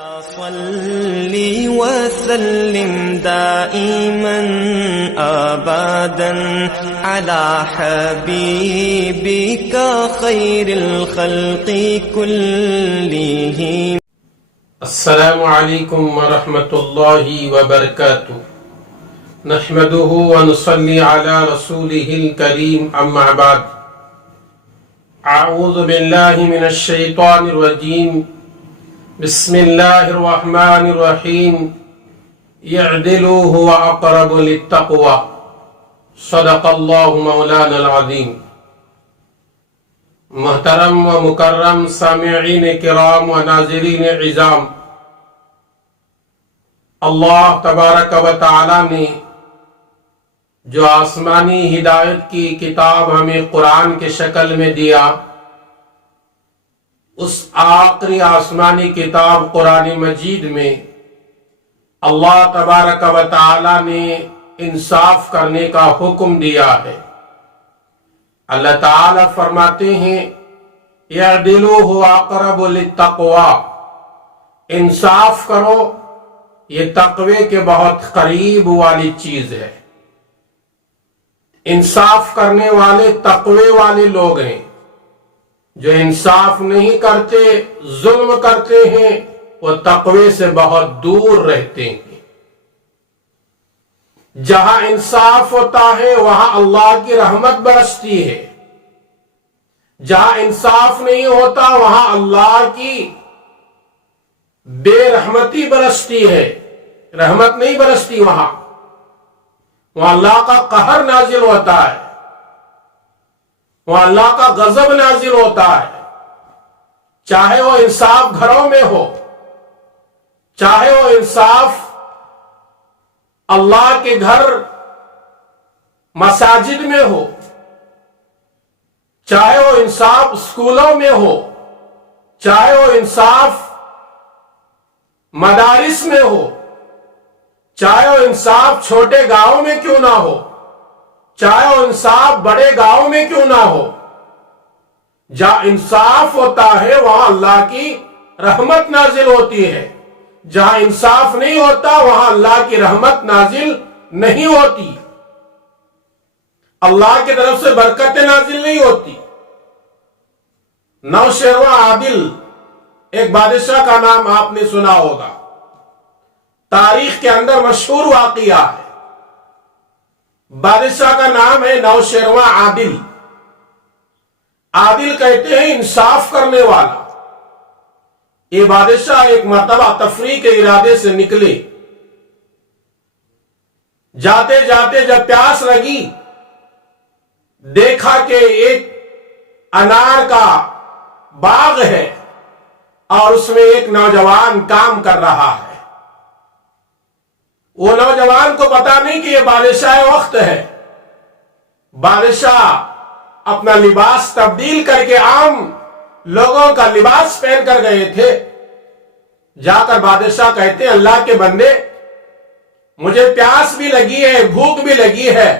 صل وسلم دائما أبدا على حبيبك خير الخلق كلهم. السلام علیکم ورحمۃ اللہ وبرکاتہ. نحمده ونصلي على رسوله الكريم اما بعد. اعوذ باللہ من الشیطان الرجیم. بسم اللہ الرحمن الرحیم. اعدلوا هو اقرب للتقوى. صدق اللہ مولانا العظیم. محترم و مکرم سامعین کرام و ناظرین عظام، اللہ تبارک و تعالی نے جو آسمانی ہدایت کی کتاب ہمیں قرآن کے شکل میں دیا، اس آخری آسمانی کتاب قرآن مجید میں اللہ تبارک و تعالی نے انصاف کرنے کا حکم دیا ہے. اللہ تعالی فرماتے ہیں اعدلوا هو اقرب للتقوى، انصاف کرو، یہ تقوی کے بہت قریب والی چیز ہے. انصاف کرنے والے تقوی والے لوگ ہیں. جو انصاف نہیں کرتے، ظلم کرتے ہیں، وہ تقوی سے بہت دور رہتے ہیں. جہاں انصاف ہوتا ہے وہاں اللہ کی رحمت برستی ہے. جہاں انصاف نہیں ہوتا وہاں اللہ کی بے رحمتی برستی ہے. رحمت نہیں برستی وہاں اللہ کا قہر نازل ہوتا ہے، وہاں اللہ کا غضب نازل ہوتا ہے. چاہے وہ انصاف گھروں میں ہو، چاہے وہ انصاف اللہ کے گھر مساجد میں ہو، چاہے وہ انصاف اسکولوں میں ہو، چاہے وہ انصاف مدارس میں ہو، چاہے وہ انصاف چھوٹے گاؤں میں کیوں نہ ہو، چاہے وہ انصاف بڑے گاؤں میں کیوں نہ ہو. جہاں انصاف ہوتا ہے وہاں اللہ کی رحمت نازل ہوتی ہے. جہاں انصاف نہیں ہوتا وہاں اللہ کی رحمت نازل نہیں ہوتی، اللہ کی طرف سے برکتیں نازل نہیں ہوتی. نوشیروان عادل ایک بادشاہ کا نام آپ نے سنا ہوگا، تاریخ کے اندر مشہور واقعہ ہے. بادشاہ کا نام ہے نوشیروان عادل. عادل کہتے ہیں انصاف کرنے والا. یہ بادشاہ ایک مرتبہ تفریح کے ارادے سے نکلے. جاتے جاتے جب پیاس لگی، دیکھا کہ ایک انار کا باغ ہے اور اس میں ایک نوجوان کام کر رہا ہے. وہ نوجوان کو پتا نہیں کہ یہ بادشاہ وقت ہے. بادشاہ اپنا لباس تبدیل کر کے عام لوگوں کا لباس پہن کر گئے تھے. جا کر بادشاہ کہتے ہیں اللہ کے بندے، مجھے پیاس بھی لگی ہے، بھوک بھی لگی ہے،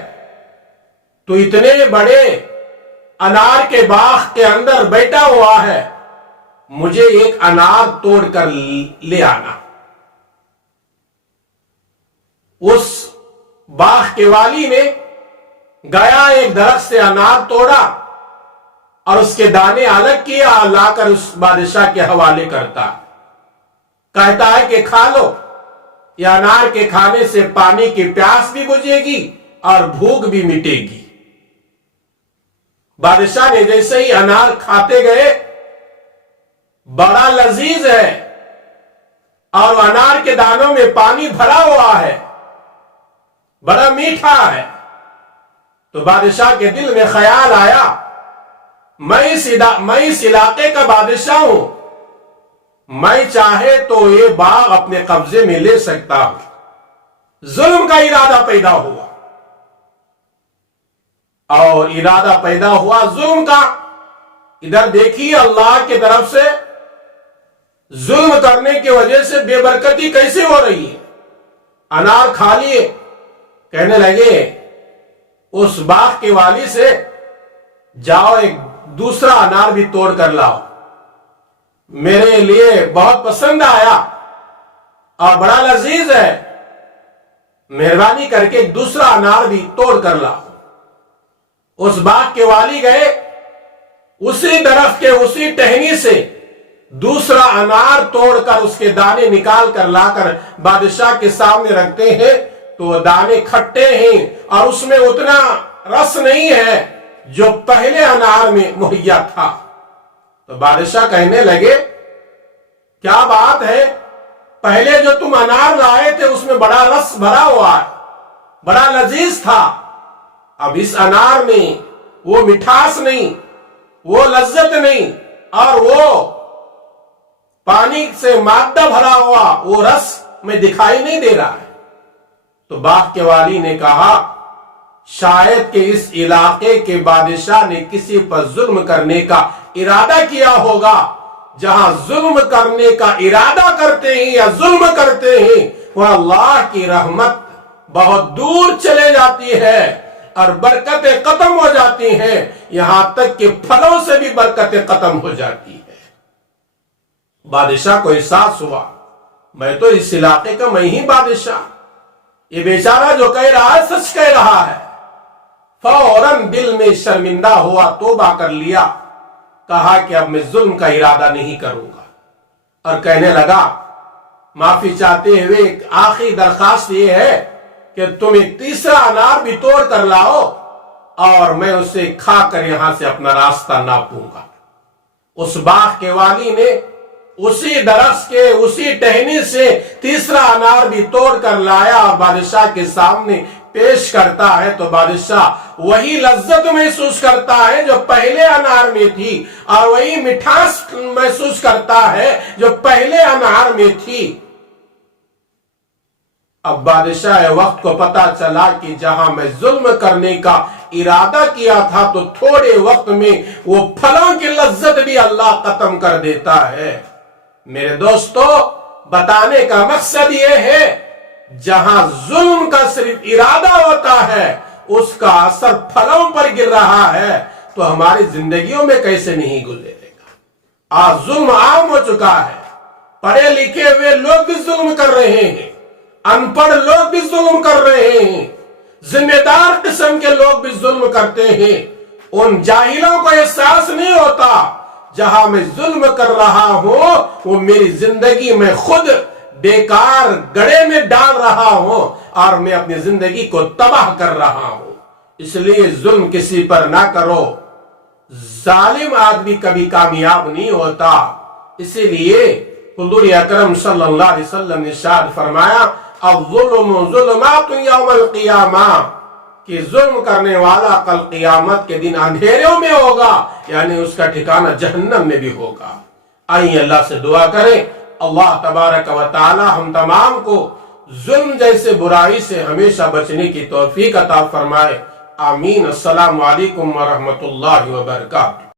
تو اتنے بڑے انار کے باغ کے اندر بیٹھا ہوا ہے، مجھے ایک انار توڑ کر لے آنا. اس باغ کے والی نے گیا، ایک درخت سے انار توڑا اور اس کے دانے الگ کیا، لا کر اس بادشاہ کے حوالے کرتا. کہتا ہے کہ کھا لو، یہ انار کے کھانے سے پانی کی پیاس بھی بجھے گی اور بھوک بھی مٹے گی. بادشاہ نے جیسے ہی انار کھاتے گئے، بڑا لذیذ ہے اور انار کے دانوں میں پانی بھرا ہوا ہے، بڑا میٹھا ہے. تو بادشاہ کے دل میں خیال آیا، میں اس علاقے کا بادشاہ ہوں، میں چاہے تو یہ باغ اپنے قبضے میں لے سکتا ہوں. ظلم کا ارادہ پیدا ہوا اور ارادہ پیدا ہوا ظلم کا. ادھر دیکھیے اللہ کی طرف سے ظلم کرنے کی وجہ سے بے برکتی کیسے ہو رہی ہے. انار کھا لیے، کہنے لگے اس باغ کے والی سے جاؤ ایک دوسرا انار بھی توڑ کر لاؤ، میرے لیے بہت پسند آیا، اور بڑا لذیذ ہے، مہربانی کر کے دوسرا انار بھی توڑ کر لاؤ۔ اس باغ کے والی گئے، اسی درخت کے اسی ٹہنی سے دوسرا انار توڑ کر اس کے دانے نکال کر لا کر بادشاہ کے سامنے رکھتے ہیں تو وہ دانے کھٹے ہیں اور اس میں اتنا رس نہیں ہے جو پہلے انار میں مہیا تھا۔ تو بادشاہ کہنے لگے کیا بات ہے، پہلے جو تم انار لائے تھے اس میں بڑا رس بھرا ہوا ہے، بڑا لذیذ تھا، اب اس انار میں وہ مٹھاس نہیں، وہ لذت نہیں، اور وہ پانی سے مادہ بھرا ہوا وہ رس میں دکھائی نہیں دے رہا ہے۔ تو باغ کے والی نے کہا شاید کہ اس علاقے کے بادشاہ نے کسی پر ظلم کرنے کا ارادہ کیا ہوگا، جہاں ظلم کرنے کا ارادہ کرتے ہیں یا ظلم کرتے ہیں وہ اللہ کی رحمت بہت دور چلے جاتی ہے اور برکتیں ختم ہو جاتی ہیں، یہاں تک کہ پھلوں سے بھی برکتیں ختم ہو جاتی ہے۔ بادشاہ کو احساس ہوا میں تو اس علاقے کا میں ہی بادشاہ، یہ بیچارہ جو کہہ رہا ہے سچ کہہ رہا ہے۔ فوراً دل میں شرمندہ ہوا، توبہ کر لیا، کہا کہ اب میں ظلم کا ارادہ نہیں کروں گا، اور کہنے لگا معافی چاہتے ہوئے ایک آخری درخواست یہ ہے کہ تم ایک تیسرا انار بھی توڑ کر لاؤ اور میں اسے کھا کر یہاں سے اپنا راستہ ناپوں گا۔ اس باغ کے والی نے اسی درخت کے اسی ٹہنی سے تیسرا انار بھی توڑ کر لایا اور بادشاہ کے سامنے پیش کرتا ہے تو بادشاہ وہی لذت محسوس کرتا ہے جو پہلے انار میں تھی، اور وہی مٹھاس محسوس کرتا ہے جو پہلے انار میں تھی۔ اب بادشاہ وقت کو پتا چلا کہ جہاں میں ظلم کرنے کا ارادہ کیا تھا تو تھوڑے وقت میں وہ پھلوں کی لذت بھی اللہ ختم کر دیتا ہے۔ میرے دوستو، بتانے کا مقصد یہ ہے جہاں ظلم کا صرف ارادہ ہوتا ہے اس کا اثر پھلوں پر گر رہا ہے تو ہماری زندگیوں میں کیسے نہیں گزرے گا۔ آج ظلم عام ہو چکا ہے، پڑھے لکھے ہوئے لوگ بھی ظلم کر رہے ہیں، ان پڑھ لوگ بھی ظلم کر رہے ہیں، ذمہ دار قسم کے لوگ بھی ظلم کرتے ہیں۔ ان جاہلوں کو احساس نہیں ہوتا جہاں میں ظلم کر رہا ہوں وہ میری زندگی میں خود بیکار گڑھے میں ڈال رہا ہوں اور میں اپنی زندگی کو تباہ کر رہا ہوں۔ اس لیے ظلم کسی پر نہ کرو، ظالم آدمی کبھی کامیاب نہیں ہوتا۔ اسی لیے حضور اکرم صلی اللہ علیہ وسلم نے ارشاد فرمایا الظلم ظلمات یوم القیامہ، کہ ظلم کرنے والا کل قیامت کے دن اندھیروں میں ہوگا، یعنی اس کا ٹھکانہ جہنم میں بھی ہوگا۔ آئیے اللہ سے دعا کریں، اللہ تبارک و تعالی ہم تمام کو ظلم جیسے برائی سے ہمیشہ بچنے کی توفیق عطا فرمائے۔ آمین۔ السلام علیکم ورحمۃ اللہ وبرکاتہ۔